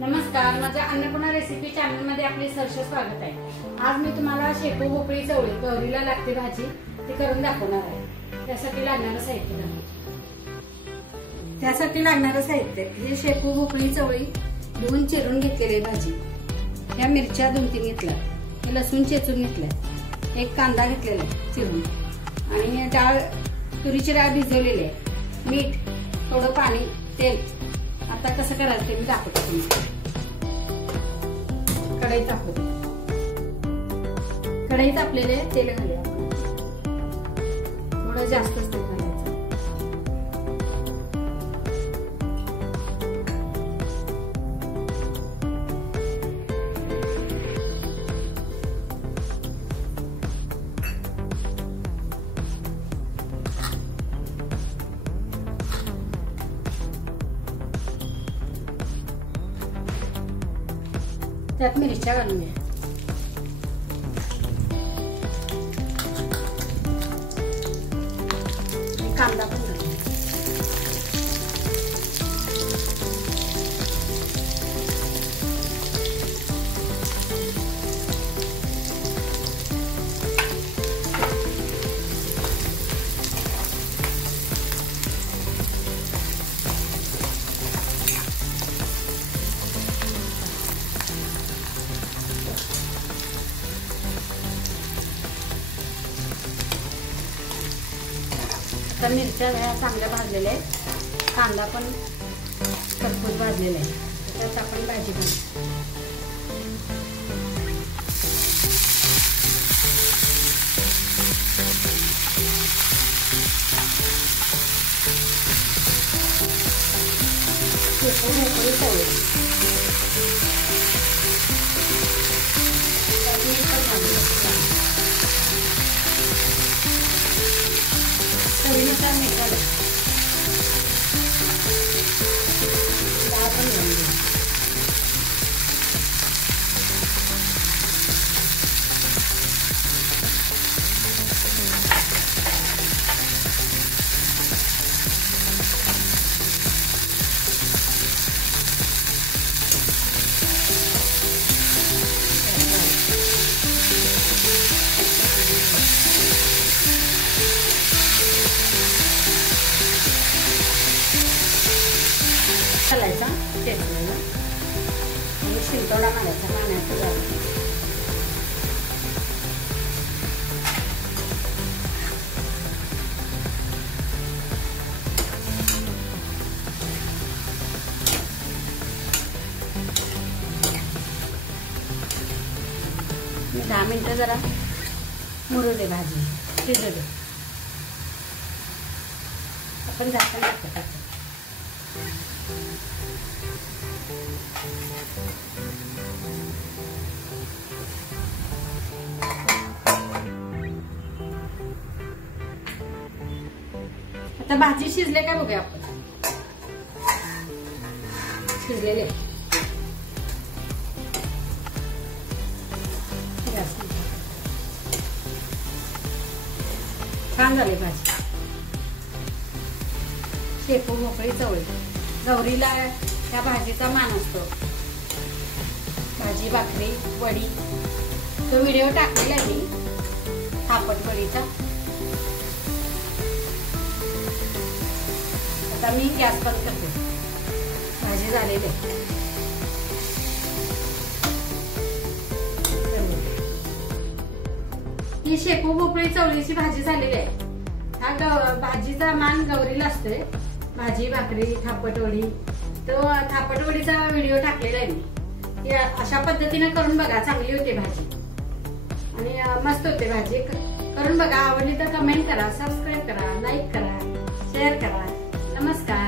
नमस्कार, माझ्या Annapurna recipe channel मध्ये आपले सहर्ष स्वागत आहे। आज मी तुम्हाला शेपू भोपळी चवळी गौरीला लागते भाजी ती करून दाखवणार आहे। त्यासाठी लागणारं साहित्य हे शेपू भोपळी चवळी धुवून चिरून घेतलेली भाजी, या मिरच्या 2-3 घेतल्या, हे लसूण चेचून घेतलाय, एक कांदा घेतलेला चिरून आणि डाळ तुरीची डाळ भिजवलेली आहे, मीठ, थोडं पाणी, तेल। आता कसं करायचं ते मी दाखवते तुम्हाला। कढई तापवते, कढई तापलेले तेल घालूया, थोडं जास्तच तेल घालायचं। त्यात मिरच्या घालून घ्या, कांदा पण घालून तर मिरच्या चांगल्या भाजलेल्या आहेत, कांदा पण भरपूर भाजलेला आहे। त्यात आपण भाजी घालू, शेपू भोपळी चवळी चवीनुसार मीठ घालू, डाळ पण घालून घेऊ। घालायचा चेचलेला आणि शिंतोडा मारायचा पाण्यात घालून। मी 10 मिनिटं जरा मुरू दे, भाजी शिजू दे, आपण झाकण टाकतो। आता भाजी शिजले काय बघूया आपण, शिजलेले छान झाली भाजी। शेपू भोपळी चवळी गौरीला त्या भाजीचा मान असतो, भाजी भाकरी वडी, तो व्हिडिओ टाकलेला आहे मी थापट वडीचा। आता मी गॅस बंद करते, भाजी झालेली आहे। ही शेपू भोपळी चवळीची भाजी झालेली आहे। हा भाजीचा मान गौरीला असतोय, भाजी भाकरी थापट वडी, तो थापट वडीचा व्हिडिओ टाकलेला आहे मी। अशा पद्धतीने करून बघा, चांगली होते भाजी आणि मस्त होते भाजी। करून बघा, आवडली तर कमेंट करा, सबस्क्राईब करा, लाईक करा, शेअर करा। नमस्कार।